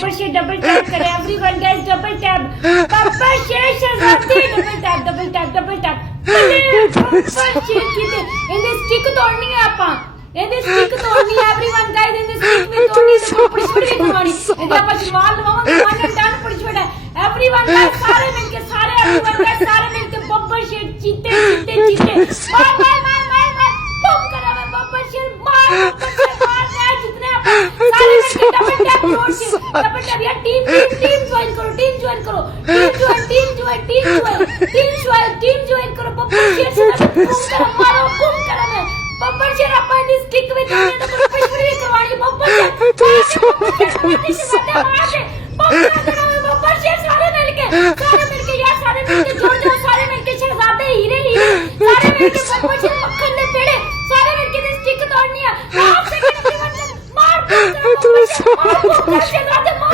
बब्बर शेर double tap करे everyone guys double tap Babbar शेर शहजादी डबल टैप बब्बर शेर जीते ਇਹਦੇ ਸਟਿਕ ਤੋੜਨੀ ਹੈ ਆਪਾਂ ਇਹਦੇ ਸਟਿਕ ਤੋੜਨੀ ਹੈ एवरीवन गाइस ਇਹਦੇ ਸਟਿਕ ਵੀ ਤੋੜਨੀ ਹੈ ਪੜੀ ਛੋੜੀ ਕਰਵਾਣੀ ਇਹਦੇ ਆਪਾਂ ਜਵਾਨ ਲਵਾਵਾਂਗੇ ਵਨ ਡਨ ਪੜੀ ਛੋੜਾ एवरीवन गाइस सारे मिलके सारे एवरीवन गाइस सारे मिलके बब्बर शेर जीते मार तुम करा मैं बब्बर शेर मार जितने अपन सारे मिलके डबल टैप यार टीम ज्वाइन करो टीम ज्वाइन करो बब्बर शेर से तुम करा मारो तुम करा मैं बब्बर शेर अपन इस स्टिक में जाने तो कुछ भी करवानी बब्बर शेर सारे मिलके यार सारे मिलके जोड़ जाओ सारे मिलके शहजादे हीरे सारे मिलके बब्बर शेर मक्खन ने पेड़े सारे मिलके स्टिक तोड़नी है मार शहजादे मार